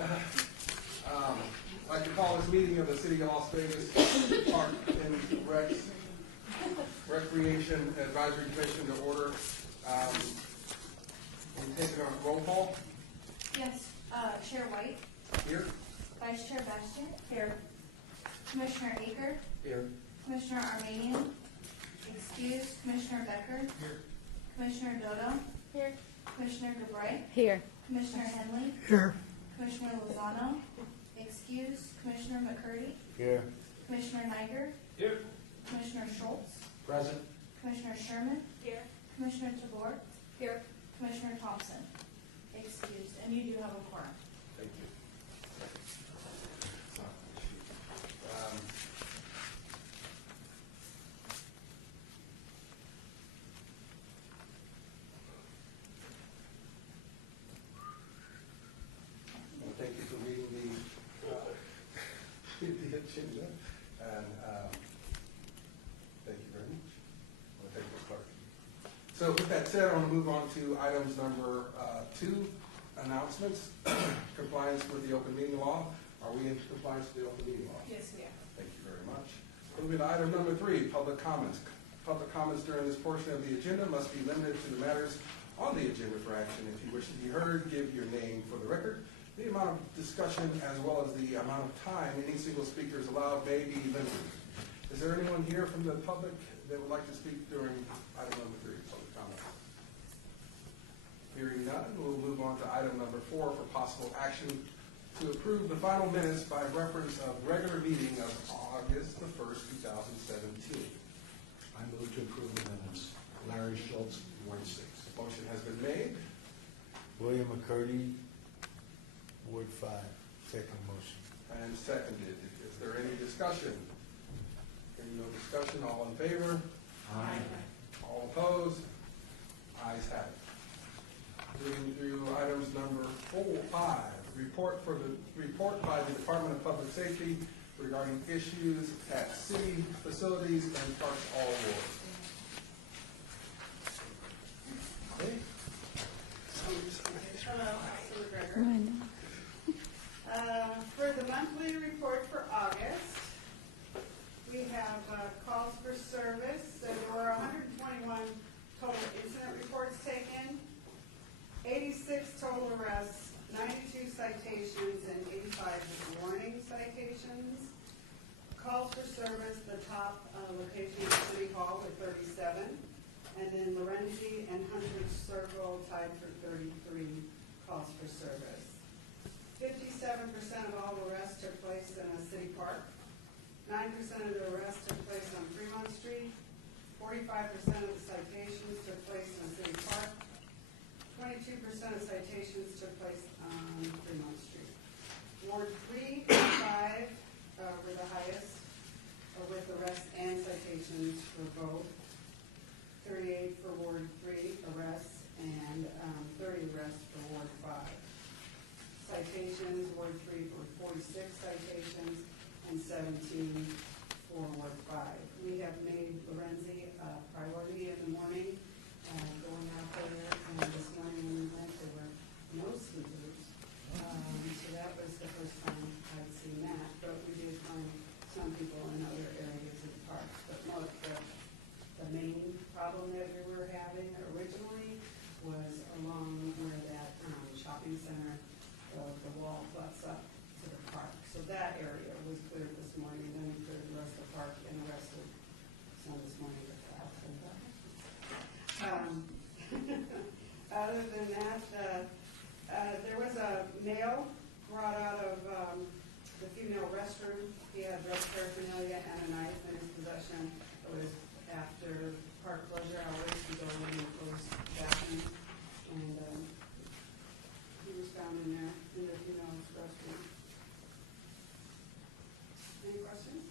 I'd like to call this meeting of the City of Las Vegas Park and Recreation Advisory Commission to order. We'll take it on roll call. Yes, Chair White, Here. Vice Chair Bastian, here. Commissioner Aker, Here. Commissioner Armenian, excused, Commissioner Becker, Here. Commissioner Dodo, here. Commissioner Gabray, Here. Commissioner Henley, Here. Commissioner Lozano, excused, Commissioner McCurdy, Here. Commissioner Niger, Here. Commissioner Schultz, Present. Commissioner Sherman, here. Commissioner Tabor, here. Commissioner Thompson, excused, and you do have a quorum. Thank you. Well, thank you for reading the agenda, and thank you very much. Well, thank you, Clerk. So with that said, I want to move on to items number 2, announcements. Compliance with the open meeting law. Are we in compliance with the open meeting law? Yes, we are. Thank you very much. Moving to item number 3, public comments. Public comments during this portion of the agenda must be limited to the matters on the agenda for action. If you wish to be heard, give your name for the record. The amount of discussion as well as the amount of time any single speaker is allowed may be limited. Is there anyone here from the public that would like to speak during item number 3, public comments? Hearing none, we'll move on to item number 4 for possible action to approve the final minutes by reference of regular meeting of August the 1st, 2017. I move to approve the minutes. Larry Schultz, Ward 6. Motion has been made. William McCurdy, Ward 5, second motion. And seconded. Is there any discussion? Hearing no discussion, all in favor? Aye. All opposed? Ayes have it. Moving through items number 5, report by the Department of Public Safety regarding issues at city facilities and parks all wards. Okay. Hello, Councilor McGregor. For the monthly report for August, we have calls for service. There were 121 total incident reports taken, 86 total arrests, 92 citations, and 85 warning citations. Calls for service, the top location is City Hall with 37, and then Lorenzi and Hunter Circle tied for 33 calls for service. 57% of all arrests took place in a city park. 9% of the arrests took place on Fremont Street. 45% of the citations took place in a city park. 22% of citations took place on Fremont Street. Ward 3 and 5 were the highest with arrests and citations for both. 38 for Ward 3 arrests and 30 arrests for Ward 5. Citations, Ward 3 for 46 citations and 17 for Ward 5. We have made Lorenzi a priority in the morning, going out there, and this morning when we went, there were no speakers. So that was the first time I'd seen that, but we did find some people in other areas of the park. But most the main problem that we were having originally was along where that shopping center, the wall butts up to the park. So that area was cleared this morning, then we cleared the rest of the park and the rest of some this morning. Other than that, there was a male brought out of the female restroom. He had drug paraphernalia and a knife in his possession. It was after park closure hours. We go in and close the bathroom, and he was found in there in the female restroom. Any questions?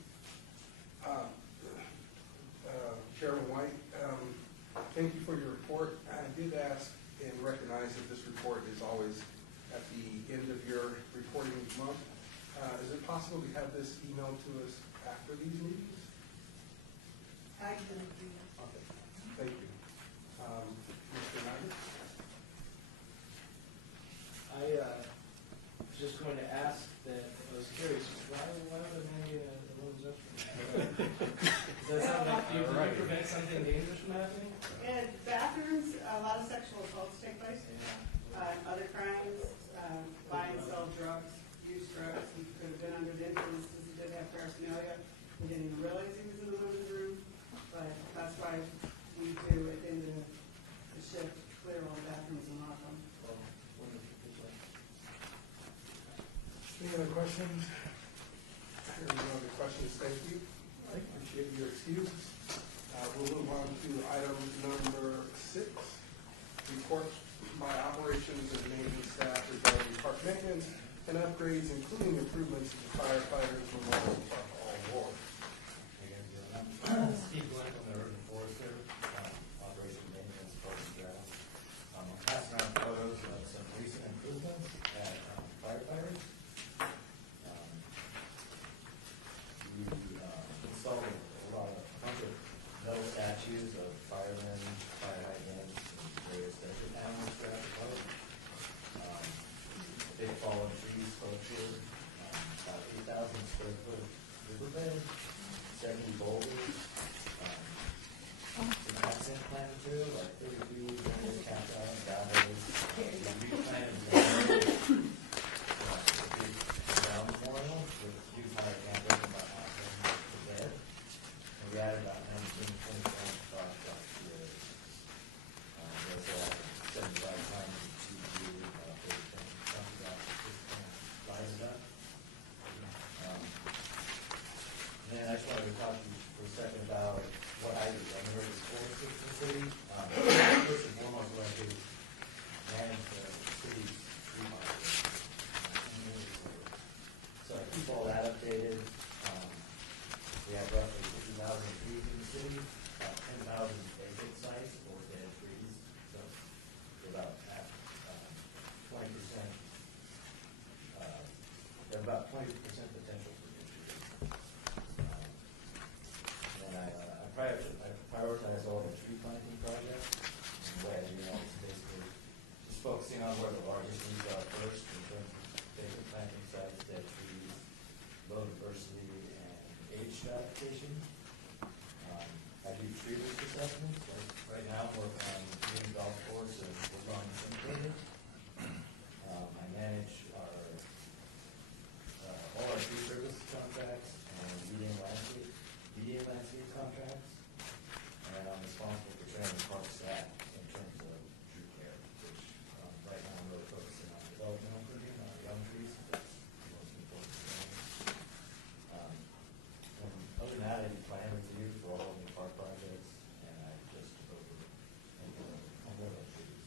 Chairman White, thank you for your report. I did ask and recognize that this report is always at the end of your reporting month. Is it possible to have this emailed to us after these meetings? I can do that. Okay, thank you. Mr. Knight? I just going to ask that, I was curious, why would a man get a woman's restroom? Does that sound like you prevent something dangerous from happening? In bathrooms, a lot of sexual assaults take place. Other crimes, buy and sell drugs, use drugs. He could have been under the influence because he did have paraphernalia. He didn't even realize he was in the women's room. But that's why we do at the end of the shift clear all the bathrooms and lock them. Oh, wonderful. Good job. Any other questions? Hearing no other questions, thank you. I appreciate your excuses. We'll move on to item number 6, report by operations and maintenance staff regarding park maintenance and upgrades, including improvements to firefighters Memorial Park All War. Steve Blank, I'm the urban forester, operation maintenance, parks and grounds. I'm passing around photos of some recent improvements at firefighters. We installed a bunch of metal statues of firemen, fire hydrants, and various desert animals throughout the park. Big fallen tree sculpture, about 8,000 square foot riverbed, 70 boulders, some accent plant material, like 32 various cacti and gathers. We replanted the big ground memorial with a few fire campers and about half of them were dead. And we added about 19, 20 fire trucks to it. There's 75 times in 2 years, about 30 things, something about rise it up. And then I just wanted to talk to you for a second about what I do. I'm the urban forester in the city. First and foremost, what I do is manage the city's tree population. So I keep all that updated. We have roughly 50,000 trees in the city, about 10,000 vacant sites or dead trees. So we're about half, 20%. They have about 20% potential for new trees. And I prioritize all the tree planting projects. And the way I do that is basically just focusing on where the largest needs are first in terms of vacant planting sites, dead trees, low diversity, and age stratification. I do tree risk assessments. Like right now, I'm working on Green Golf Course and we're on Synclated. I manage all our tree service contracts and medium landscape contracts, and I'm responsible for training park staff in terms of tree care, which right now I'm really focusing on developmental improving our young trees. That's the most important thing. And other than that, I do plan review for all of the park projects, and I just over those trees.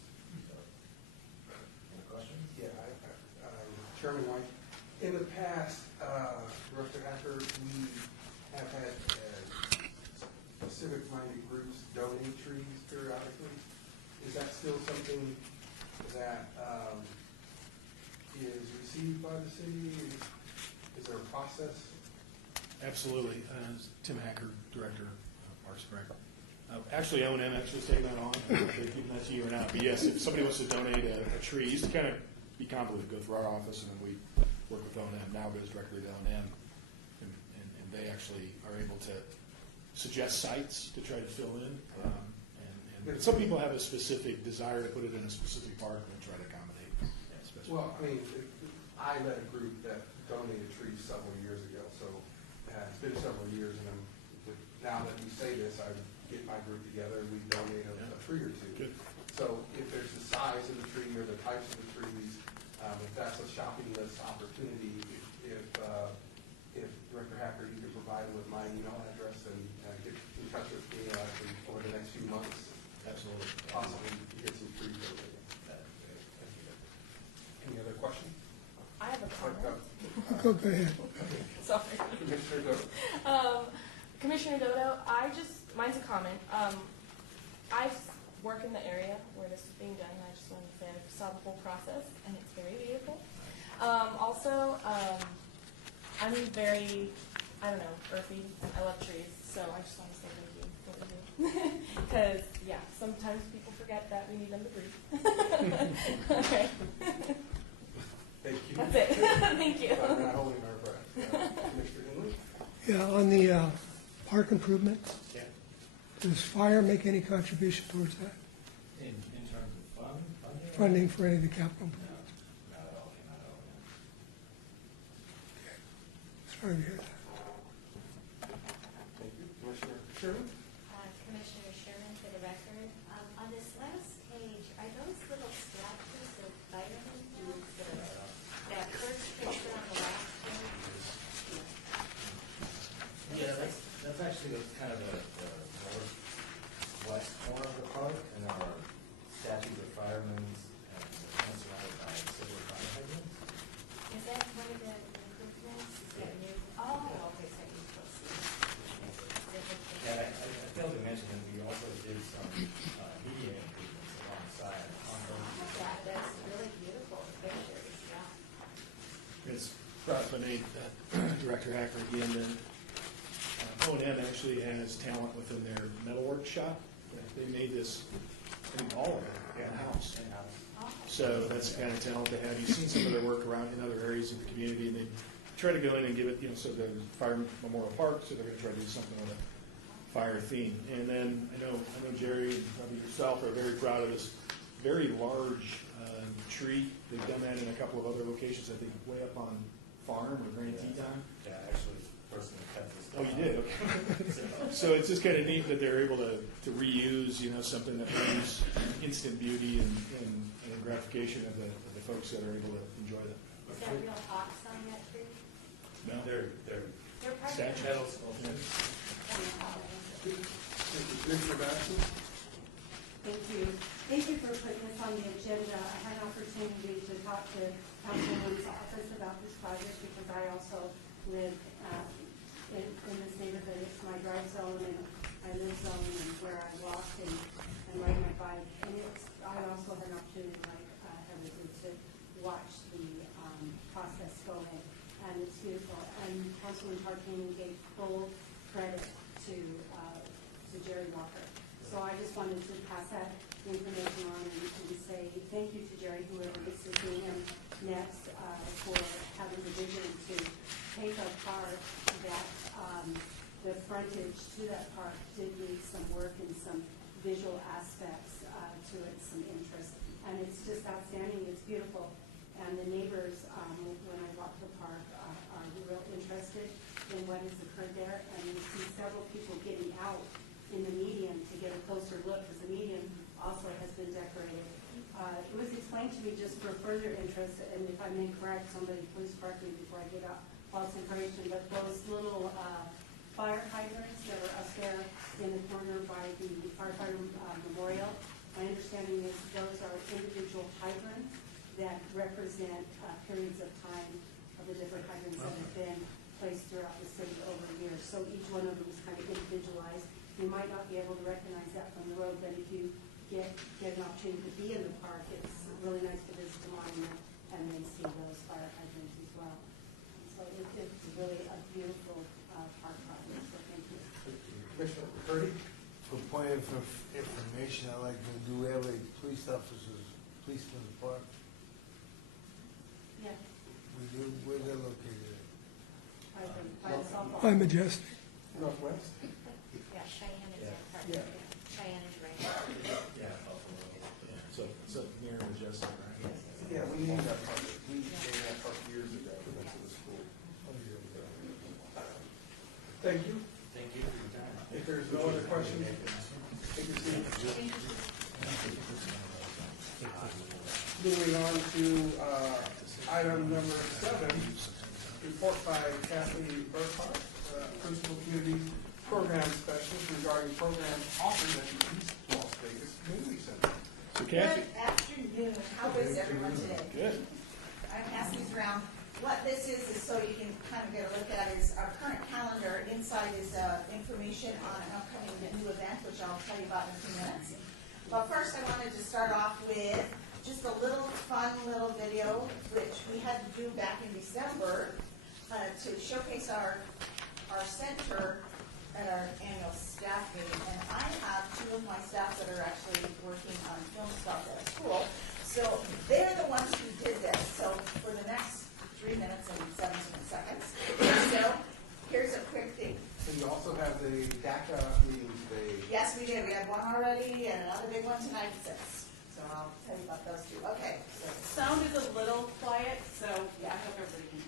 So, any questions? Yeah, Chairman White, in the past, Director Hacker, we have had civic-minded groups donate trees periodically. Is that still something that is received by the city? Is there a process? Absolutely. Tim Hacker, Director of Parks and Rec. Actually, O&M actually taking that on. They're keeping that to you or not. But yes, if somebody wants to donate a tree, it used to kind of be convoluted, go through our office, and then we work with O&M. Now it goes directly to O&M, and they actually are able to suggest sites to try to fill in. And some people have a specific desire to put it in a specific park and try to accommodate. Well, I mean, I led a group that donated trees several years ago, so it's been several years, and now that you say this, I get my group together and we donate a tree or two. Good. So if there's the size of the tree or the types of the trees, if that's a shopping list opportunity, if Director Hacker, you could provide him with my email address and get in touch with me over the next few months. Absolutely. Possibly get some trees donated. Any other questions? I have a comment. Go ahead. Sorry. Commissioner Dodo. Commissioner Dodo, mine's a comment. I work in the area where this is being done, and I just wanted to say I saw the whole process, and it's very beautiful. I'm very, earthy. I love trees, so I just want to say thank you for what you do. Because, sometimes people forget that we need them to breathe. Okay. Thank you. That's it. Thank you. We're not holding our breath. Commissioner English? Yeah, on the park improvement, Yeah. does fire make any contribution towards that? In terms of funding? Funding for any of the capital? No, not at all, not at all. Sorry to hear that. Thank you. Commissioner Sherman? Commissioner Sherman, for the record, on this last page, are those little statues of firemen that first picture on the last page? Yeah, that's actually kind of the northwest corner of the park, and there are statues of firemen, and they're surrounded by silver fire hydrants. Is that one of the improvements? Is that new? Oh, okay, so you will see. Yeah, I failed to mention that we also did some media improvements alongside on those. Yeah, that's really beautiful, the pictures, yeah. It's brought to me, Director Hacker again, that O&M actually has talent within their metalwork shop. They made this, I think, all of it in-house. So that's the kind of talent they have. You've seen some of their work around in other areas of the community, and they try to go in and give it, so the Fire Memorial Park, so they're going to try to do something with a fire theme. And then I know Jerry and probably yourself are very proud of this very large tree. They've done that in a couple of other locations, I think way up on Farm or Grand Teton. Yeah, actually, personally cut this. Oh, you did? Okay. So it's just kind of neat that they're able to reuse, something that brings instant beauty and gratification of the folks that are able to enjoy them. Is that real hawks on that tree? No, They're part of statue. Metal sculpture. Thank you. Commissioner Batson? Thank you. Thank you for putting this on the agenda. I had an opportunity to talk to Councilwoman's office about this project because I also live in this neighborhood. It's my drive zone and my live zone and where I walk and ride my bike. And I also had an opportunity, like Heather did, to watch the process go in. And it's beautiful. And Councilman Tarkanian gave full credit to Jerry Walker. So I just wanted to pass that information on and say thank you to Jerry, whoever this is doing him next, for having the vision to take a park that the frontage to that park did need some work and some visual aspects to it, some interest. And it's just outstanding. It's beautiful. And the neighbors, when I walk the park, are real interested in what has occurred there. And you see several people getting out in the median to get a closer look, because the median also has been decorated. It was explained to me just for further interest, and if I'm incorrect, somebody please correct me before I give out false information, but those little fire hydrants that are up there in the corner by the firefighter memorial, my understanding is those are individual hydrants that represent periods of time of the different hydrants that have been placed throughout the city over years. So each one of them is kind of individualized. You might not be able to recognize that from the road, but if you get an opportunity to be in the park, it's really nice to visit the monument and then see those fire hydrants as well. So it's really a beautiful park project, so thank you. Commissioner Purdy? For point of information, I'd like to do every police officers, policemen in the park. Yeah, We do, where they're located at? by the softball. By Majestic. Northwest? Yeah, Cheyenne is our partner. Yeah. Cheyenne is right. Yeah, Buffalo. So it's up near Majestic, right? Yeah, we named that park. We named that park years ago. We went to the school. Thank you. Thank you for your time. If there's no other questions, take your seat. Moving on to item number 7, report by Kathleen Burkhart, Principal Community Program Specialist regarding programs offered at the East Las Vegas Community Center. So Kathy? Good afternoon. How is everyone today? Good. I'm passing these around. What this is so you can kind of get a look at is our current calendar. Inside is information on an upcoming new event, which I'll tell you about in a few minutes. But first I wanted to start off with just a little fun little video, which we had to do back in December to showcase our center at our annual staff meeting. And I have 2 of my staff that are actually working on film stuff at a school. So they're the ones who did this. So for the next 3 minutes, big one tonight at 6. So I'll tell you about those two. Okay, so the sound is a little quiet, so yeah, I hope everybody can.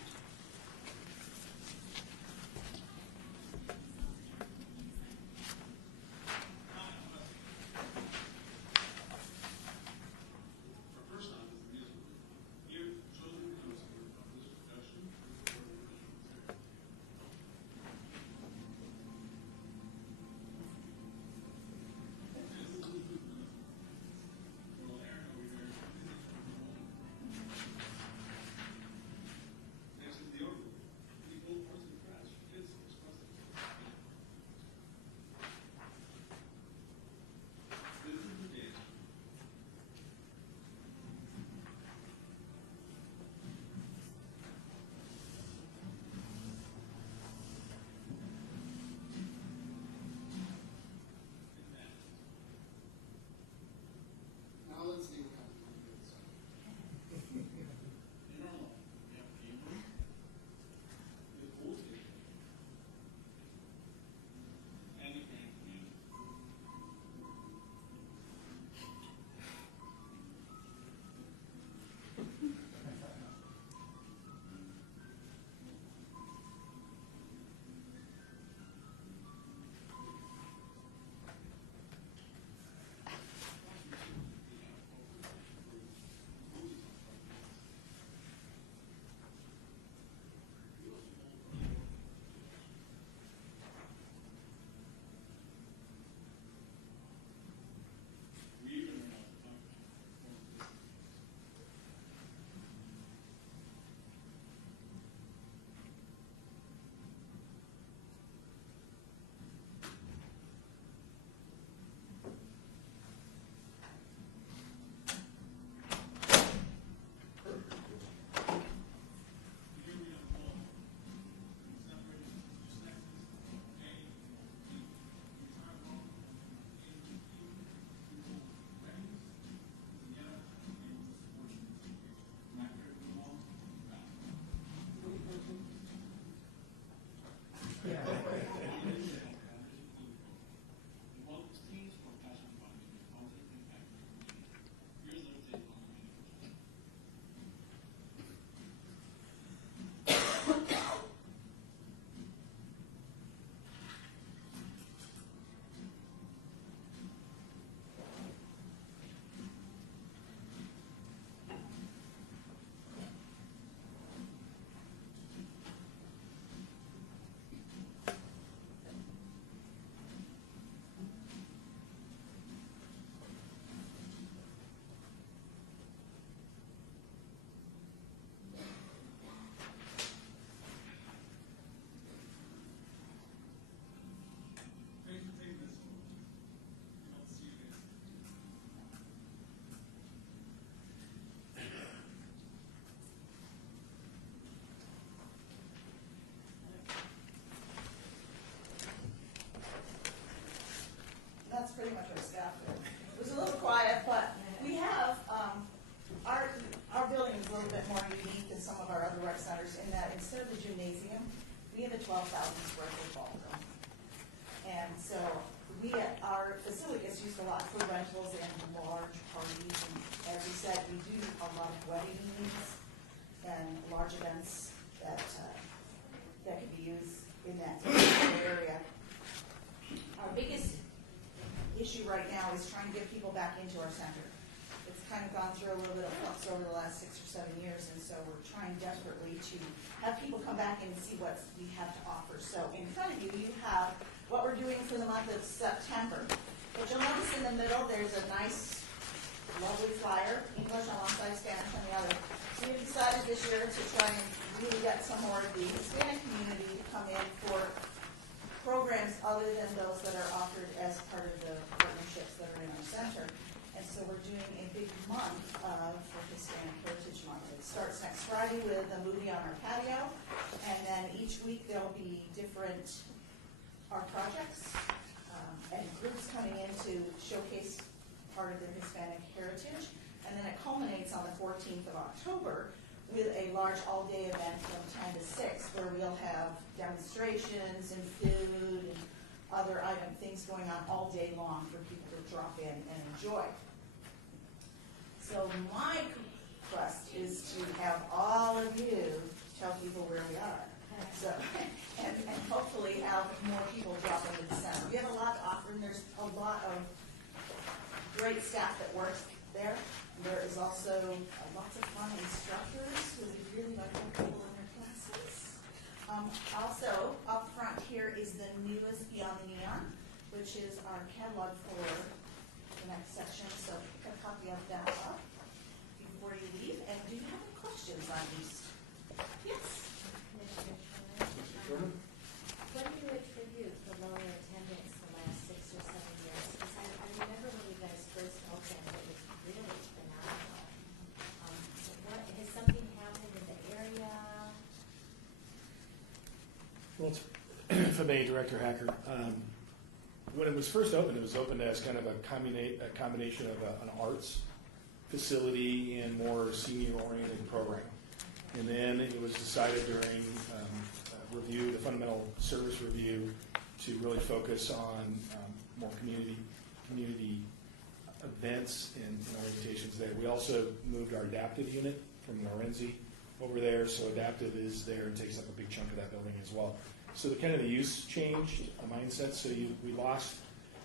That's pretty much our staff there. It was a little quiet, but we have, our building is a little bit more unique than some of our other rec centers in that instead of the gymnasium, we have a 12,000 square foot ballroom. And so our facility gets used a lot for rentals and large parties. And as we said, we do a lot of weddings and large events that can be used in that area. Our biggest issue right now is trying to get people back into our center. It's kind of gone through a little bit of flux over the last 6 or 7 years, and so we're trying desperately to have people come back and see what we have to offer. So in front of you, you have what we're doing for the month of September. But you'll notice in the middle, there's a nice, lovely flyer, English on one side, Spanish on the other. So we decided this year to try and really get some more of the Hispanic community to come in for programs other than those that are offered as part of the partnerships that are in our center. And so we're doing a big month for Hispanic Heritage Month. It starts next Friday with a movie on our patio, and then each week there'll be different art projects and groups coming in to showcase part of their Hispanic heritage. And then it culminates on the 14th of October with a large all-day event from 10 to 6 where we'll have demonstrations and food and other things going on all day long for people to drop in and enjoy. So my quest is to have all of you tell people where we are. So, and hopefully have more people drop into the center. We have a lot to offer, and there's a lot of great staff that works there. There is also lots of fun instructors who really like people in their classes. Also, up front here is the newest Beyond the Neon, which is our catalog for the next section. So pick a copy of that up before you leave. And do you have any questions on these? Yes. Sherman? What do you attribute the lower attendance the last 6 or 7 years? Because I remember when you guys first opened, it was really phenomenal. Has something happened in the area? Well, it's if I may, Director Hacker. When it was first opened, it was opened as kind of a combination of an arts facility and more senior-oriented program. And then it was decided during review, the fundamental service review, to really focus on more community events and orientations there. We also moved our adaptive unit from Lorenzi over there, so adaptive is there and takes up a big chunk of that building as well. So the kind of the use changed, the mindset. So we lost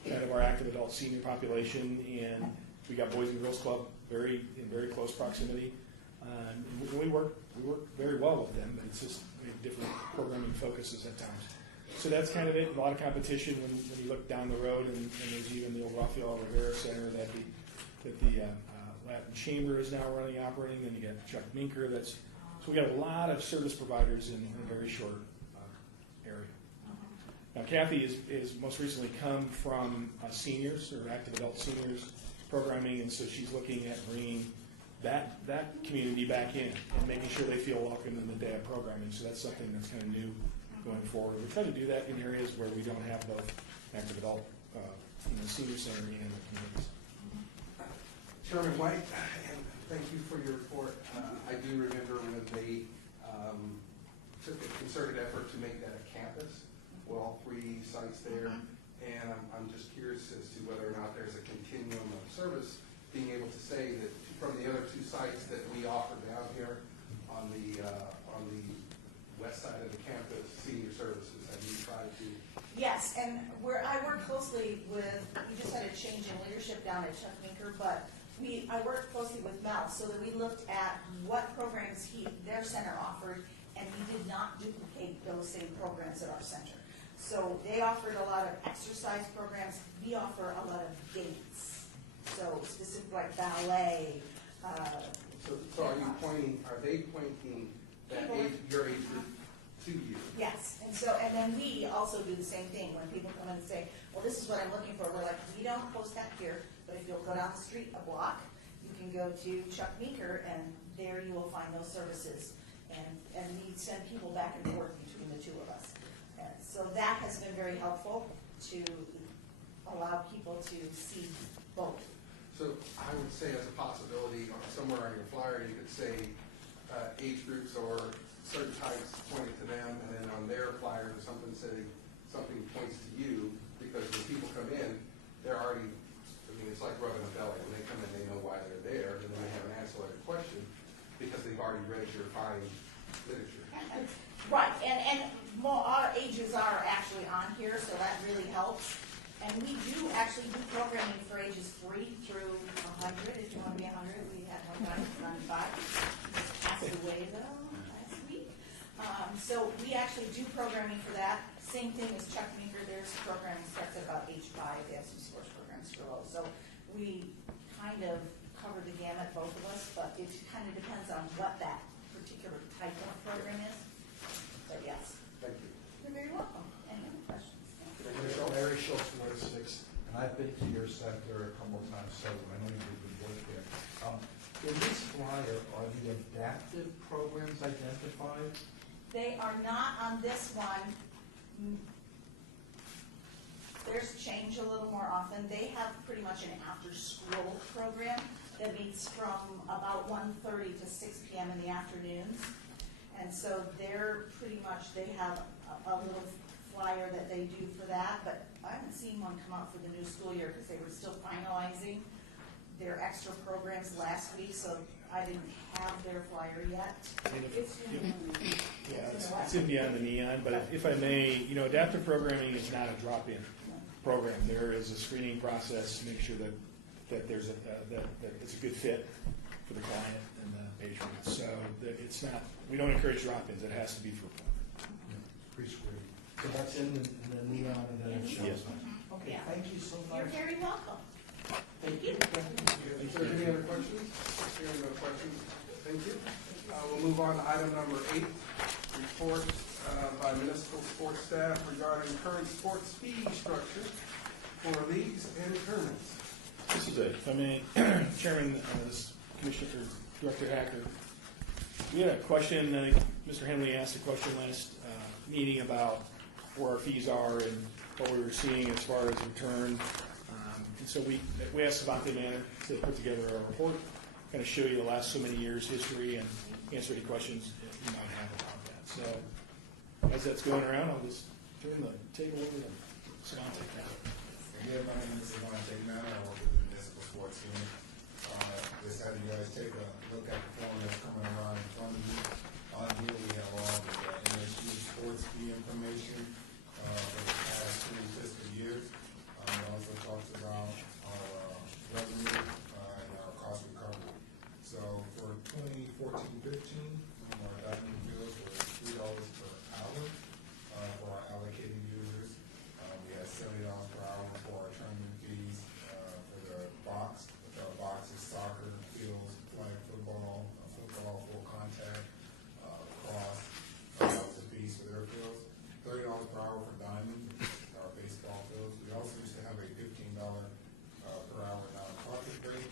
kind of our active adult senior population, and we got Boys and Girls Club in very close proximity. We work very well with them, but it's just different programming focuses at times. So that's kind of it. A lot of competition when you look down the road, and there's even the old Rafael Rivera Center that the Latin Chamber is now operating. Then you got Chuck Minker. So we got a lot of service providers in a very short area. Now Kathy is most recently come from seniors or active adult seniors programming, and so she's looking at bringing that community back in and making sure they feel welcome in the day of programming. So that's something that's kind of new going forward. We try to do that in areas where we don't have both active adult, senior center and the communities. Chairman White, and thank you for your report. I do remember when they took a concerted effort to make that a campus with all 3 sites there, and I'm just curious as to whether or not there's a continuum of service, being able to say that from the other 2 sites that we offer down here on the west side of the campus, senior services, have you tried to? Yes, and I work closely with, we just had a change in leadership down at Chuck Minker, but I worked closely with Mel so that we looked at what programs their center offered, and we did not duplicate those same programs at our center. So they offered a lot of exercise programs. We offer a lot of games. So specific like ballet. So are they pointing that your age group to you? Yes, and then we also do the same thing when people come in and say, well, this is what I'm looking for. We're like, we don't post that here, but if you'll go down the street a block, you can go to Chuck Meeker, and there you will find those services. And we send people back and forth between the 2 of us. And so that has been very helpful to allow people to see both. So I would say as a possibility, or somewhere on your flyer, you could say age groups or certain types pointed to them, and then on their flyer or something points to you, because when people come in, they're already, it's like rubbing a belly. When they come in, they know why they're there, and then they have an ancillary question because they've already read your fine literature. Right, and more, our ages are actually on here, so that really helps. And we do actually do programming for ages 3 through 100. If you want to be 100, we had one guy who's 95. Just passed away though last week. So we actually do programming for that. Same thing as Chuck Meeker. There's programming starts at about age 5. They have some sports programs for those. So we kind of cover the gamut, both of us, but it kind of depends on what that particular type of program is. But yes. Thank you. You're very welcome. Any other questions? Larry Schultz, Ward 6, and I've been to your center a couple of times, so I know you did good work there. In this flyer, are the adaptive programs identified? They are not on this one. Theirs change a little more often. They have pretty much an after-school program that meets from about 1:30 to 6 p.m. in the afternoons. And so they're pretty much, they have a little flyer that they do for that, but I haven't seen one come out for the new school year because they were still finalizing their extra programs last week, so I didn't have their flyer yet. Yeah, it's in Beyond the Neon, but if I may, adaptive programming is not a drop-in program. There is a screening process to make sure that there's that it's a good fit for the client and the patron. So that it's not, we don't encourage drop-ins. It has to be through. Prescreen. So that's in the neon and then it shows. Yes. Okay, Yeah. thank you so much. You're very welcome. Thank you. Is there any other questions? Hearing no questions, thank you. We'll move on to item number 8, report by municipal sports staff regarding current sports fee structure for leagues and tournaments. This is it. If I may, Chairman, this Commissioner, Director Hacker, we had a question. Mr. Henley asked a question last meeting about where our fees are and what we were seeing as far as return. And so we asked Savante Manor to put together a report, kind of show you the last so many years' history and answer any questions that you might have about that. So as that's going around, I'll just turn the table over to Savante. Again, my name is Savante Manor. I work with the municipal sports unit. Just having you guys take a look at the form that's coming around in front of you. On here we have all the MSU sports fee information for the past 2 fiscal years. It also talks about our revenue and our cost recovery. So for 2014-15, our dining bills were $3 per hour for our allocated users. We had $70 per hour for our tournament fees for the box. Our box is soccer, fields, flag football, football, full contact, cross. The fees for their fields. $30 per hour for diamond, our baseball fields. We also used to have a $15 per hour non-profit rate,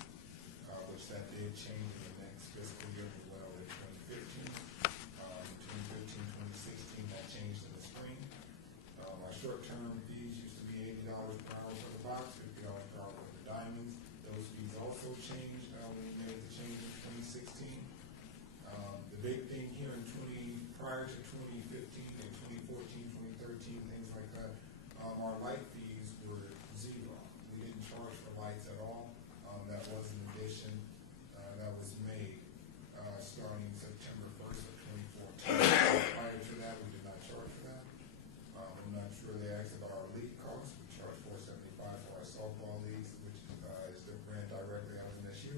which that did change in the next fiscal year as well in 2015. Between 2016, that changed in the spring. Our short-term fees used to be $80 per hour for the box, $50 per hour for the diamonds. Those fees also changed when we made the change in 2016. The big thing here in prior to 2015 and 2014, 2013, things like that, our light fees were zero. We didn't charge for lights at all. That was an addition that was made starting September 1st of 2014. Prior to that, we did not charge for that. I'm not sure they asked about our league costs. We charge $475 for our softball leagues, which is the brand directly out of MSU.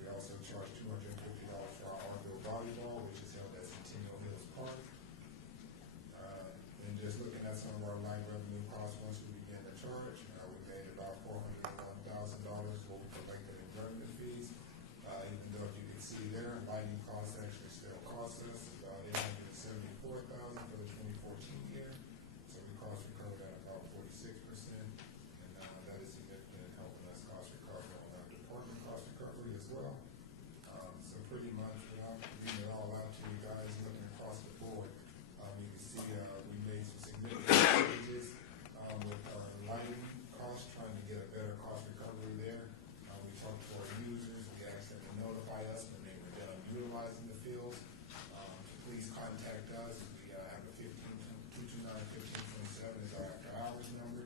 We also charge $250 for our Arville volleyball, which is held at Centennial Hills Park. And just looking at some of our light revenue costs, once we began to charge, we made about $401,000 what we collected in revenue fees. Even though you can see there, lighting costs actually still cost us about $874,000 for the 2014 year. So we cost recovered at about 46%, and that is significant in helping us cost recover on our department cost recovery as well. So pretty much without reading it all out to you guys, looking across the board, you can see we made some significant changes with our lighting costs, trying to get a better cost recovery there. We talked to our users. We asked them to notify us when they were done utilizing the fields. Please contact us. We have a 229-1527 is our after hours number.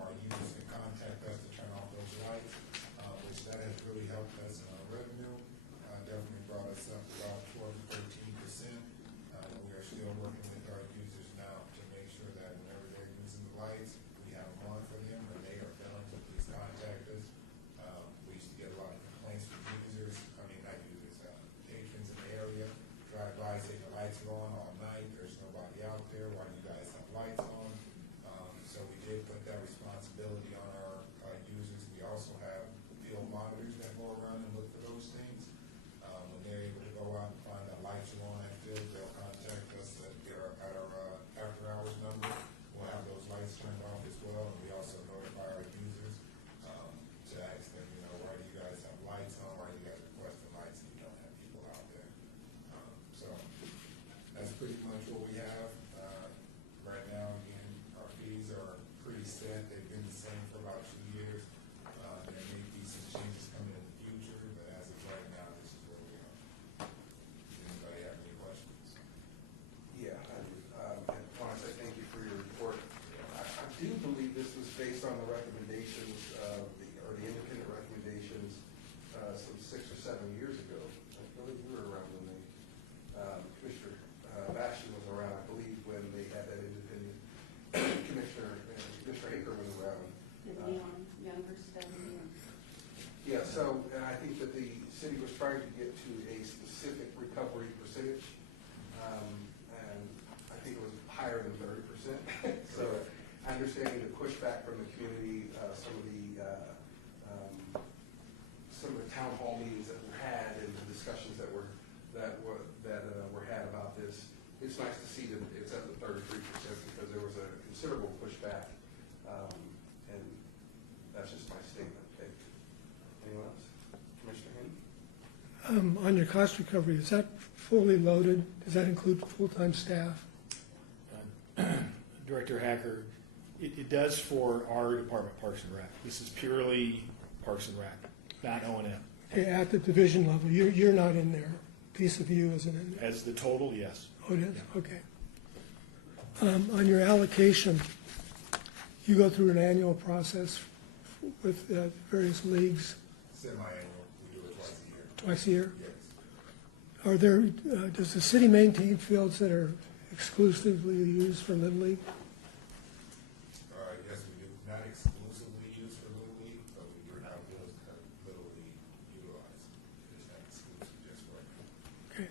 Our users can contact us to turn off those lights, which that has really helped us in our revenue. Definitely brought us up about 12 to 13%. We are still working with our users now to make sure that whenever they're using the lights, we have them on for them. When they are done, so please contact us. We used to get a lot of complaints from users, patrons in the area, drive by, say the lights are on all night, there's nobody out there, why do you guys have lights on? So we did put that responsibility on our users. We also have field monitors that go around and look for those things. When they're able to go out and find that lights are on at field, they'll contact us at our after hours number. We'll have those lights turned off as well, and we also notify our users to ask them, why do you guys have lights on? Why do you guys requesting lights and you don't have people out there? So that's pretty much what we have. Right now, again, our fees are pretty set. They've been the same for about 2 years. There may be some changes coming in the future, but as of right now, this is where we are. Does anybody have any questions? based on the recommendations, or the independent recommendations, some 6 or 7 years ago. I believe you were around when they, Commissioner Bastian was around, I believe, when they had that independent Commissioner Haker was around. The Leon Younger study. Yeah, so I think that the city was trying to get to a specific recovery percentage, and I think it was higher than 30%. So understanding the pushback from the community, some of the town hall meetings that were had and the discussions that were had about this, it's nice to see that it's at the 33% because there was a considerable pushback, and that's just my statement. Okay. Anyone else? Commissioner Henry? On your cost recovery, is that fully loaded? Does that include full-time staff? Director Hacker, it does for our department, Parks and Rec. This is purely Parks and Rec, not O&M. Okay, at the division level, you're not in there. Piece of you isn't in there. As the total, yes. Oh, it is? Okay. On your allocation, you go through an annual process with various leagues Semi-annual, we do it twice a year. twice a year? Yes. Are there, does the city maintain fields that are exclusively used for Little League? Yes, we do. Not exclusively used for Little League, but we do have those that Little League utilize. It's not exclusive just for it. Okay.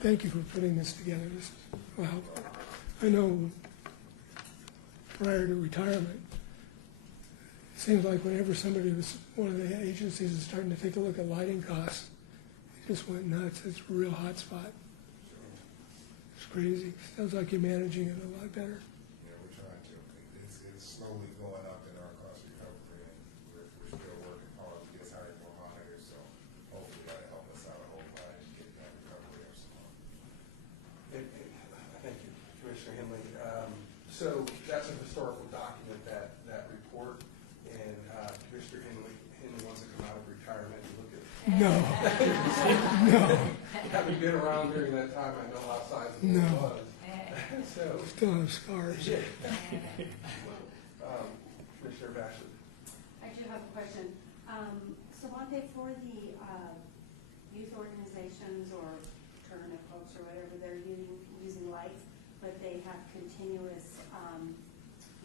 Thank you for putting this together. This will help. I know prior to retirement, it seems like whenever one of the agencies is starting to take a look at lighting costs, it just went nuts. It's a real hot spot. It's crazy. Sounds like you're managing it a lot better. Yeah, we're trying to. It's slowly going up in our cost recovery, and we're still working hard to get us hired more monitors, so hopefully that'll help us out a whole lot and get that recovery up some more. Thank you, Commissioner Henley. So that's a historical document, that report, and Commissioner Henley wants to come out of retirement and look at. No. No. Having been around during that time, I know how sizable No. it was. So, Still have scars. Commissioner Bastian. I do have a question. Savante, for the youth organizations or tournament folks or whatever, they're using lights, but they have continuous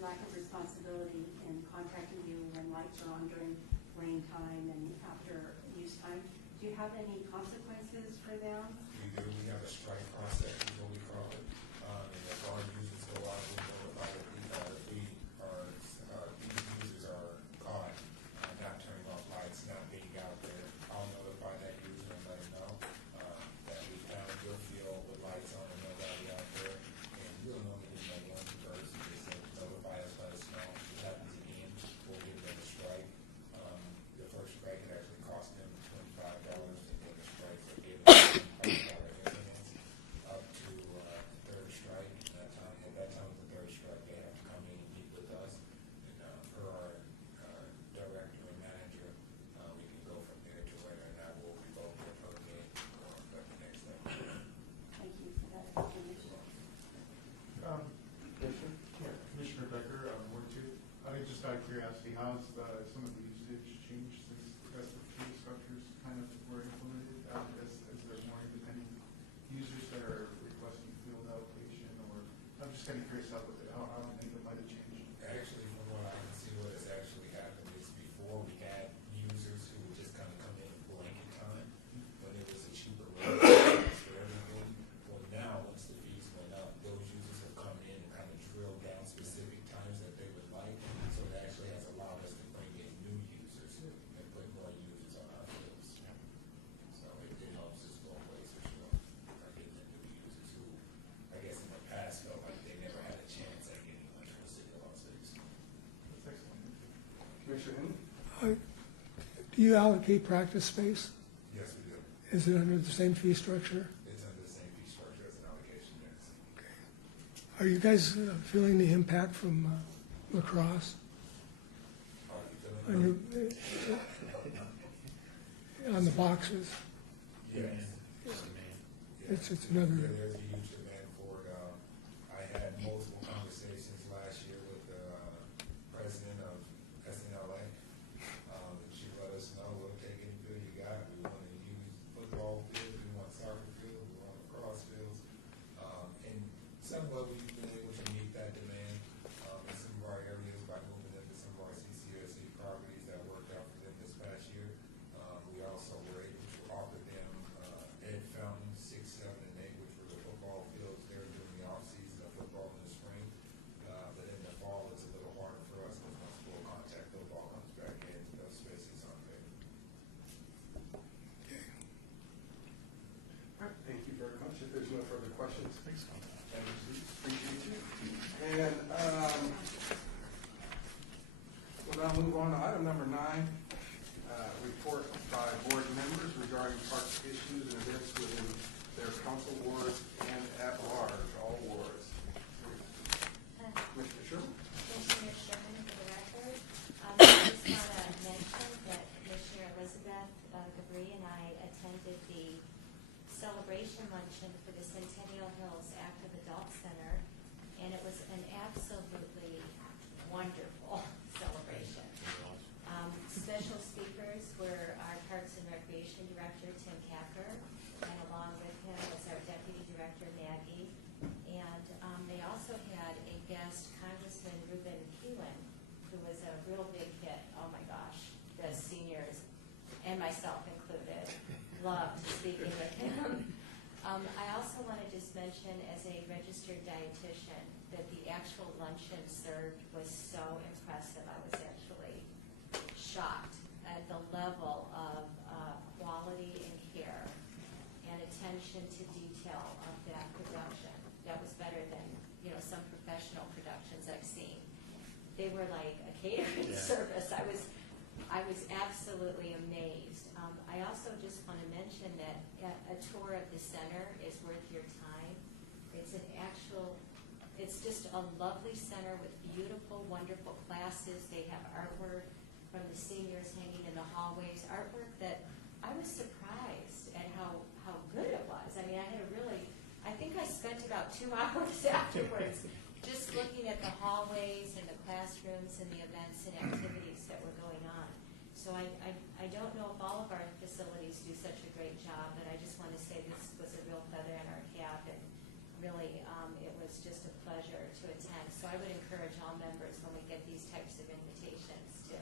lack of responsibility in contacting you when lights are on during rain time and after use time. Do you have any consequences for them? We do. We have a strike process, is what we call it. And if our users go out, we notify that these users are caught not turning off lights, not being out there. I'll notify that user and let them know that we found your field with lights on and nobody out there. And we'll normally do that one first. Just notify us, let us know. If it happens again, we'll give them a strike. The first strike can actually cost them $25, and then the strike will give them up to third strike. At that time of the third strike, they have to come in and meet with us. And per our director and manager, we can go from there to whether or not we'll revoke their permit or go the next step. Thank you for that information. Commissioner Becker, Ward 2. Just out of curiosity, how's some of the usage changed since the rest of the fee structures kind of were implemented? Is there more independent users that are requesting field allocation, or I'm just kind of curious how many of them might have changed? Actually, from what I can see, what has actually happened is before we had users who would just kind of come in blanket time when it was a cheaper rate for everything. Well, now, once the fees went up, those users have come in and kind of drilled down specific times that they would like. So it actually has allowed us to bring in new users and put more users on our fields. So it helps us both ways for sure. Getting in new users who, I guess in the past, felt like they never had a chance at getting much for the city of Las Vegas. That's excellent. Commissioner Henley. Do you allocate practice space? Yes, we do. Is it under the same fee structure? It's under the same fee structure as an allocation, yes. Are you guys feeling the impact from lacrosse? Are you feeling? On the boxes? Yes. It's another. Yeah, there's a huge demand for it. I had multiple conversations last year much. If there's no further questions. Thanks. Appreciate you. And we'll now move on to item number 9, report by board members regarding parks issues and events within their council wards and at large, all wards. Commissioner Sherman? Commissioner Sherman, for the record, I just want to mention that Commissioner Elizabeth Gabri and I attended the celebration luncheon for the Centennial Hills Active Adult Center, and it was an absolutely wonderful celebration. Special speakers were our Parks and Recreation Director, Tim Kacker, and along with him was our Deputy Director, Maggie. And they also had a guest, Congressman Ruben Keelan, who was a real big hit. Oh my gosh, the seniors, and myself included, loved speaking with him. I also want to just mention, as a registered dietitian, that the actual luncheon served was so impressive. I was actually shocked at the level of quality and care and attention to detail of that production. That was better than, some professional productions I've seen. They were like a catering service. I was absolutely amazed. I also just want to mention that a tour of the center is worth your time. It's just a lovely center with beautiful, wonderful classes. They have artwork from the seniors hanging in the hallways, artwork that I was surprised at how good it was. I mean, I think I spent about 2 hours afterwards just looking at the hallways and the classrooms and the events and activities that were going on. So I don't know if all of our facilities do such a great job, but I just want to say this was a real feather in our cap, and really it was just a pleasure to attend. So I would encourage all members, when we get these types of invitations, to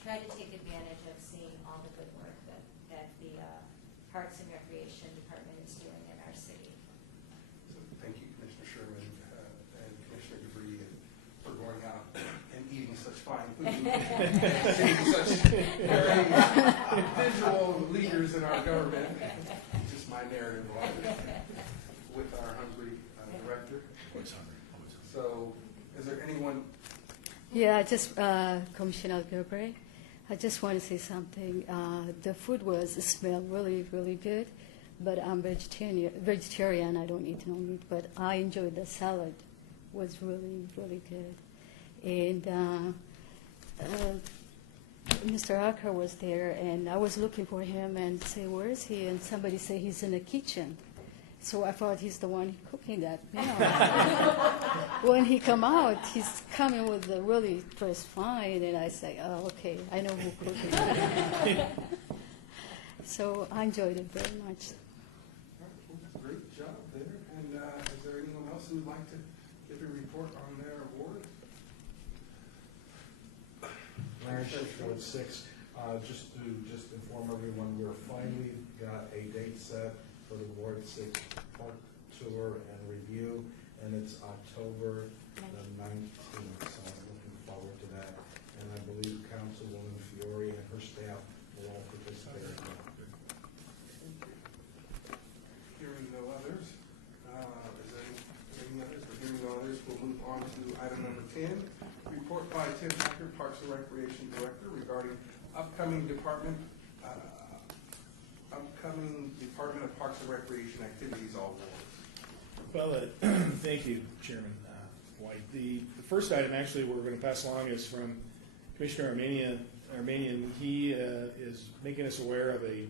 try to take advantage of seeing all the good work that the Parks and Recreation Department is doing in our city. So thank you, Commissioner Sherman and Commissioner Gabri, for going out and eating such fine food and being such very visual leaders in our government. Just my narrative on it, with our hungry director. Always hungry. So, is there anyone? Yeah, just Commissioner Gilbert, I just want to say something. The food smelled really, really good, but I'm vegetarian. I don't eat no meat, but I enjoyed the salad. Was really, really good. And Mr. Acker was there, and I was looking for him and say, where is he? And somebody said he's in the kitchen. So I thought he's the one cooking that meal. When he come out, he's coming with the really dressed fine, and I say, oh, okay, I know who cooked it. So I enjoyed it very much. Great job there. And is there anyone else who would like to give a report on their award? Larry Schiff, Ward 6. Just to inform everyone, we're finally got a date set for the Ward 6 park tour and review, and it's October the 19th, so I'm looking forward to that. And I believe Councilwoman Fiore and her staff will all participate as well. Hearing no others, is there any others? Or hearing no others, we'll move on to item number 10, report by Tim Hacker, Parks and Recreation Director, regarding upcoming Department of Parks and Recreation activities, all wards. Well, thank you, Chairman White. The first item, actually, we're going to pass along is from Commissioner Armenian. He is making us aware of a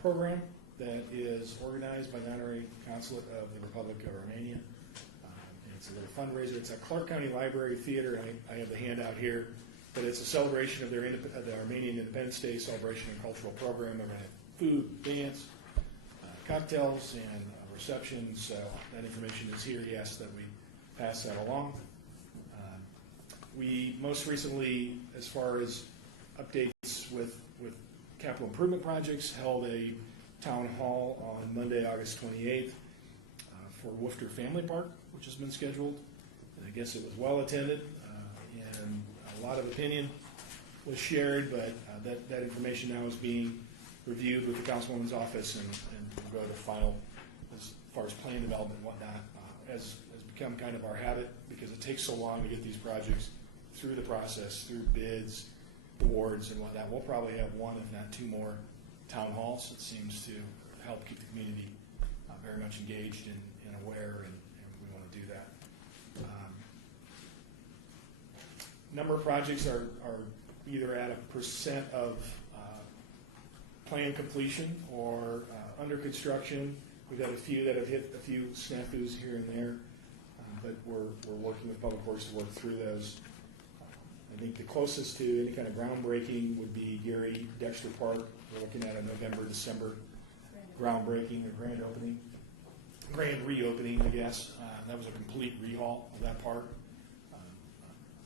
program that is organized by the Honorary Consulate of the Republic of Armenia. It's a little fundraiser. It's at Clark County Library Theater. I have the handout here, but it's a celebration of the Armenian Independence Day celebration and cultural program. They're going to have food, dance, cocktails, and reception. So that information is here. He asked that we pass that along. We most recently, as far as updates with capital improvement projects, held a town hall on Monday, August 28th for Woofter Family Park, which has been scheduled. And I guess it was well attended, and a lot of opinion was shared, but that information now is being reviewed with the Councilwoman's office and will go to final as far as plan development and whatnot, has become kind of our habit because it takes so long to get these projects through the process, through bids, awards, and whatnot. We'll probably have one, if not two more, town halls. It seems to help keep the community very much engaged and aware, and we want to do that. Number of projects are either at a percent of plan completion or under construction. We've had a few that have hit a few snafus here and there, but we're working with Public Works to work through those. I think the closest to any kind of groundbreaking would be Gary Dexter Park. We're looking at a November, December groundbreaking, or grand reopening, I guess. That was a complete rehaul of that park.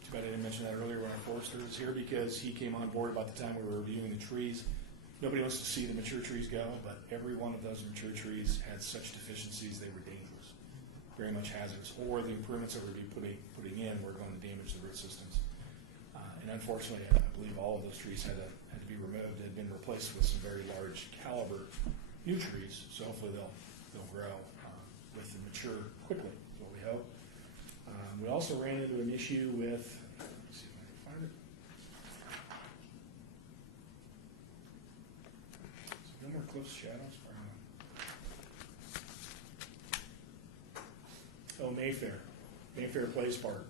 Too bad I didn't mention that earlier when our forester was here, because he came on board about the time we were reviewing the trees. Nobody wants to see the mature trees go, but every one of those mature trees had such deficiencies they were dangerous, very much hazardous, or the improvements that we're putting in were going to damage the root systems. And unfortunately, I believe all of those trees had to be removed and been replaced with some very large caliber new trees. So hopefully they'll grow with and mature quickly, is what we hope. We also ran into an issue with, let's see if I can find it. So no more cliffs, shadows. Oh, Mayfair Place Park.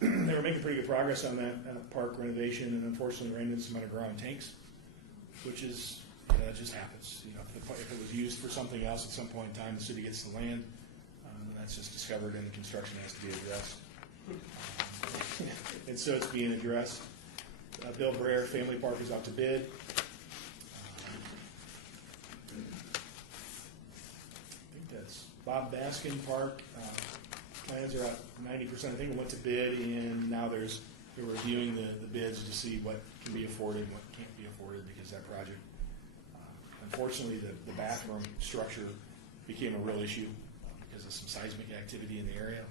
They were making pretty good progress on that park renovation, and unfortunately ran into some underground tanks, which is, that just happens. If it was used for something else at some point in time, the city gets the land, and that's just discovered, and the construction has to be addressed. And so it's being addressed. Bill Brer Family Park is out to bid. I think that's Bob Baskin Park. Plans are at 90%. I think it went to bid, and now they're reviewing the bids to see what can be afforded and what can't be afforded, because that project, unfortunately, the bathroom structure became a real issue because of some seismic activity in the area.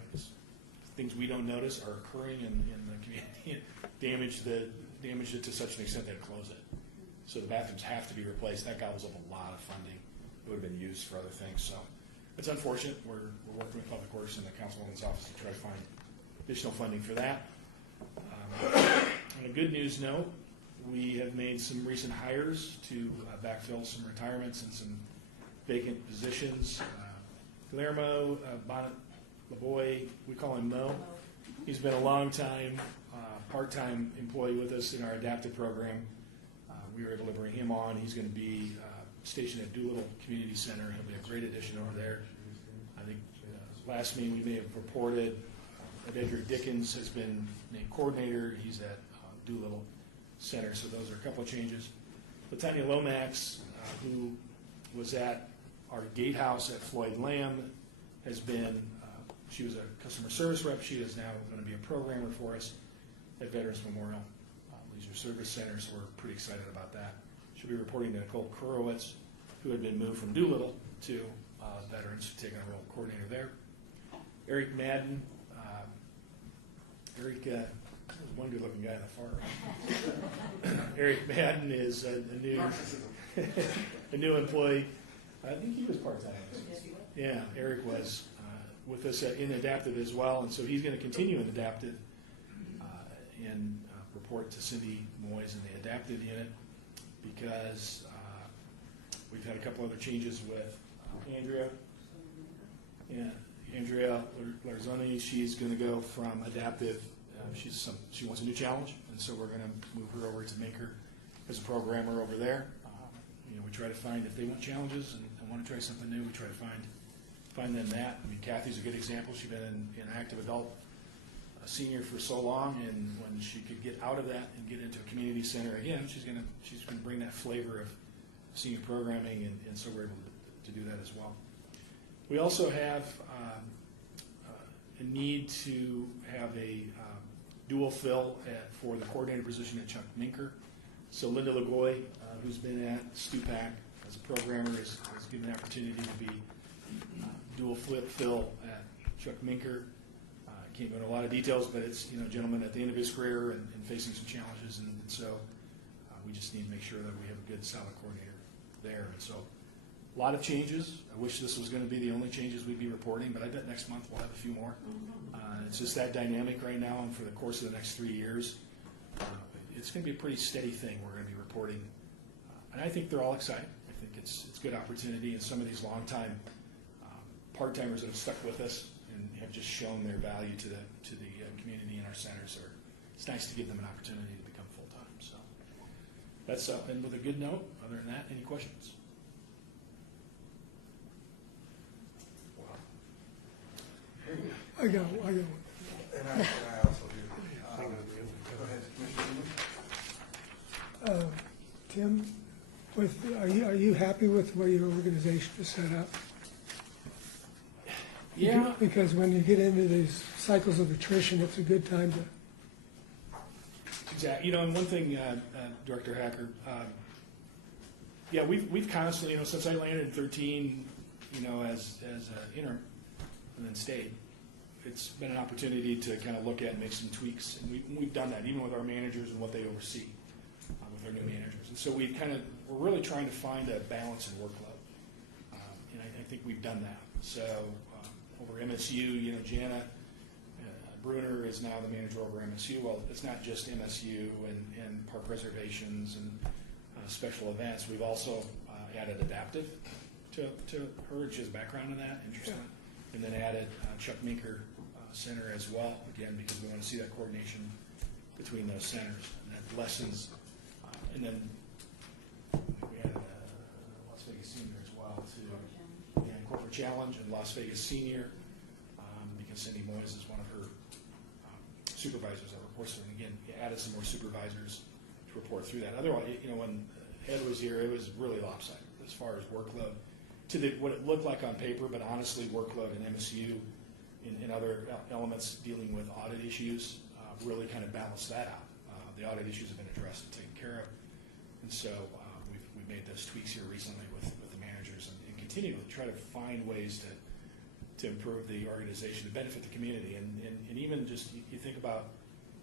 Things we don't notice are occurring in the community. damaged it to such an extent they had to close it. So the bathrooms have to be replaced. That gobbles up a lot of funding. It would have been used for other things. So it's unfortunate. We're working with Public Works and the Councilwoman's office to try to find additional funding for that. On a good news note, we have made some recent hires to backfill some retirements and some vacant positions. Guillermo Bonnet LeBoy, we call him Mo. He's been a long time part-time employee with us in our adaptive program. We were able to bring him on. He's going to be stationed at Doolittle Community Center. He'll be a great addition over there. I think last meeting we may have reported that Edric Dickens has been named coordinator. He's at Doolittle Center, so those are a couple of changes. Latanya Lomax, who was at our gatehouse at Floyd Lamb, has been, she was a customer service rep. She is now going to be a programmer for us at Veterans Memorial Leisure Service Center, so we're pretty excited about that. She'll be reporting to Nicole Kurowitz, who had been moved from Doolittle to Veterans, taking a role of coordinator there. Eric Madden, one good-looking guy in the far right. Eric Madden is a new employee. I think he was part-time. Yeah, Eric was with us in Adaptive as well, and so he's going to continue in Adaptive and report to Cindy Moyes in the Adaptive unit, because we've had a couple other changes with Andrea. Yeah, Andrea Larzoni, she's going to go from Adaptive. She wants a new challenge, and so we're going to move her over to Maker as a programmer over there. We try to find, if they want challenges and want to try something new, we try to find them that. I mean, Kathy's a good example. She's been in active adult senior for so long, and when she could get out of that and get into a community center again, she's going to bring that flavor of senior programming, and so we're able to do that as well. We also have a need to have a dual fill for the coordinator position at Chuck Minker. So Linda Lagoy, who's been at Stupak as a programmer, is given the opportunity to be dual fill at Chuck Minker. Can't go into a lot of details, but it's a gentleman at the end of his career and facing some challenges, and so we just need to make sure that we have a good, solid coordinator there. And so A lot of changes. I wish this was going to be the only changes we'd be reporting, but I bet next month we'll have a few more. It's just that dynamic right now, and for the course of the next 3 years, it's going to be a pretty steady thing we're going to be reporting. And I think they're all excited. I think it's a good opportunity, and some of these long-time part-timers that have stuck with us and have just shown their value to the community in our centers. It's nice to give them an opportunity to become full-time. So that's and with a good note. Other than that, any questions? I got one. And I also do. Go ahead, Commissioner. Tim, are you happy with the way your organization is set up? Yeah. Because when you get into these cycles of attrition, it's a good time to. Exactly. And one thing, Director Hacker, we've constantly, since I landed in 2013, as an interim and then stayed, it's been an opportunity to kind of look at and make some tweaks. And we've done that, even with our managers and what they oversee with our new managers. And so we're really trying to find a balance in workload. And I think we've done that. So over MSU, Jana Bruner is now the manager over MSU. Well, it's not just MSU and park reservations and special events. We've also added adaptive to her. She has background in that, interesting. And then added Chuck Minker Center as well, again, because we want to see that coordination between those centers and that lessons. And then we added Las Vegas Senior as well to Corporate Challenge and Las Vegas Senior, because Cindy Moyes is one of her supervisors that reports to her. And again, added some more supervisors to report through that. Otherwise, when Ed was here, it was really lopsided as far as workload to what it looked like on paper, but honestly, workload in MSU in other elements dealing with audit issues really kind of balanced that out. The audit issues have been addressed and taken care of, and so we've made those tweaks here recently with the managers and continue to try to find ways to improve the organization to benefit the community. And even just you think about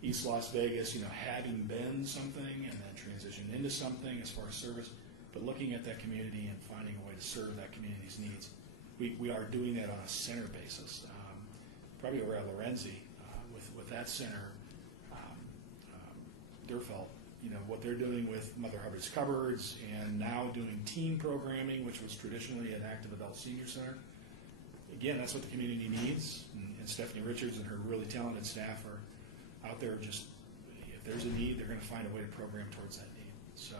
East Las Vegas, having been something and then transitioned into something as far as service, but looking at that community and finding a way to serve that community's needs. We are doing that on a center basis. Probably over at Lorenzi with that center, Durfeld, what they're doing with Mother Hubbard's Cupboards and now doing teen programming, which was traditionally an active adult senior center. Again, that's what the community needs, and Stephanie Richards and her really talented staff are out there just, if there's a need, they're going to find a way to program towards that need. So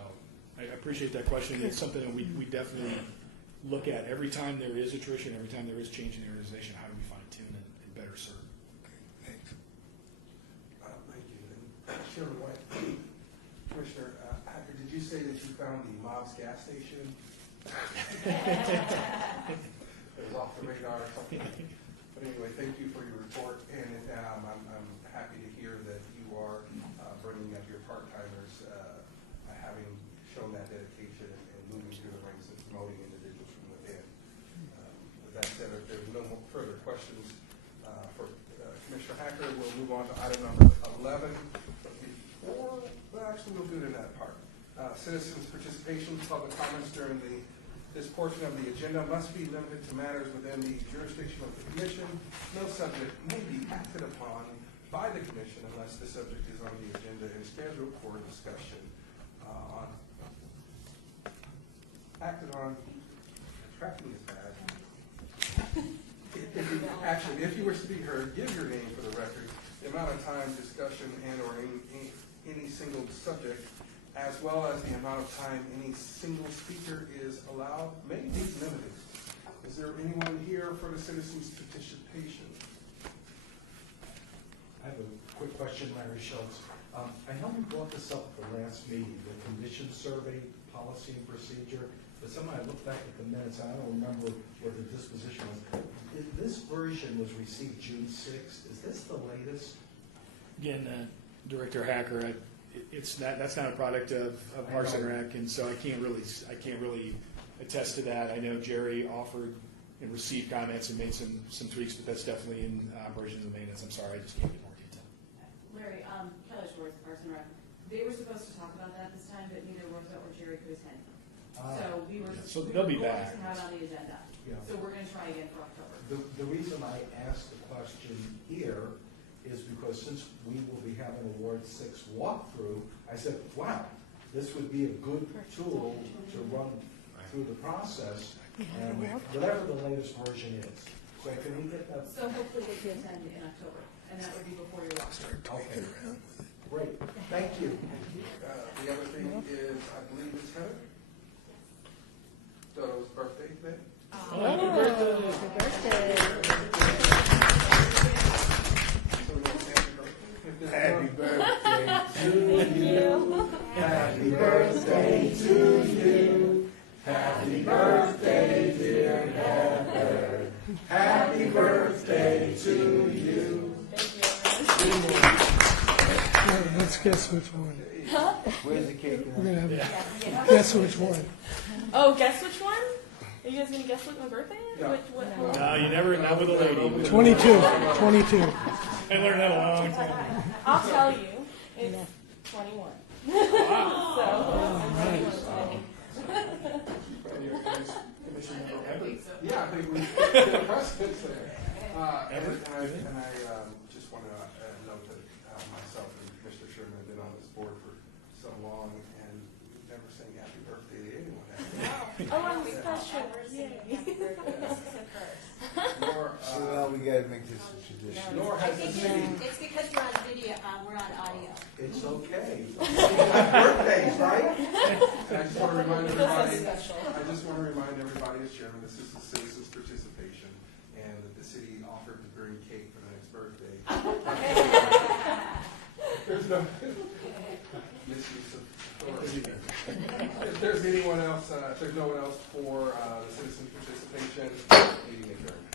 I appreciate that question. It's something that we definitely look at every time there is attrition, every time there is change in the organization. How do we fine tune and better serve? Okay, thanks. Thank you. And Chairman White, Commissioner Hacker, did you say that you found the Mob's gas station? It was off the radar. But anyway, thank you for your report, and I'm happy to hear that you are bringing up your part-timers, having shown that dedication and moving through the ranks and promoting individuals from within. With that said, if there's no more further questions for Commissioner Hacker, we'll move on to item number 11. But before, actually, we'll do it in that part. Citizens' participation, public comments during this portion of the agenda must be limited to matters within the jurisdiction of the Commission. No subject may be acted upon by the Commission unless the subject is on the agenda and scheduled for discussion. Acted on, tracking is bad. Actually, if you wish to be heard, give your name for the record, the amount of time, discussion, and or any single subject, as well as the amount of time any single speaker is allowed, may be limited. Is there anyone here for the citizens' participation? I have a quick question, Larry Schultz. I know we brought this up at the last meeting, the condition survey policy and procedure, but somehow I look back at the minutes, and I don't remember where the disposition was. This version was received June 6th. Is this the latest? Again, Director Hacker, that's not a product of Parks and Rec, and so I can't really attest to that. I know Jerry offered and received comments and made some tweaks, but that's definitely in operations and maintenance. I'm sorry, I just can't get more detail. Larry, Kelly Schwartz, Parks and Rec. They were supposed to talk about that this time, but neither Roosevelt or Jerry could attend. So we were, So we they'll were be going back. to have it on the agenda. Yeah. So we're gonna try again for October. The reason I asked the question here is because since we will be having a Ward 6 walkthrough, I said, wow, this would be a good tool to run through the process, and whatever the latest version is. So can we get that? So hopefully they can attend in October, and that would be before your walk. Okay, great, thank you. The other thing is, I believe it's Heather. Dodo's birthday today. Happy birthday. Happy birthday Thank you. Happy birthday to you. Happy birthday, dear Heather. Happy birthday to you. Let's guess which one. Huh? Where's the cake? We're gonna have guess which one. Oh, guess which one? Are you guys gonna guess what my birthday is? Yeah. What? No, you never, not with a lady. 22. I learned that a long time ago. I'll tell you. It's 21. So, I'm 21 today. Yeah, I think we did a precedence there. And I just want to note that myself and Mr. Sherman have been on this board for so long, and we've never sang happy birthday to anyone. Oh, I'm special. Nor, Well, we gotta make this a tradition. nor has the city. It's because we're on video, we're on audio. It's okay. Birthdays, right? And I just want to remind everybody, Special. I just want to remind everybody as chairman, this is a citizens' participation, and that the city offered to bring cake for the next birthday. There's no misuse of authority. If there's anyone else, if there's no one else for the citizens' participation, meeting adjourned.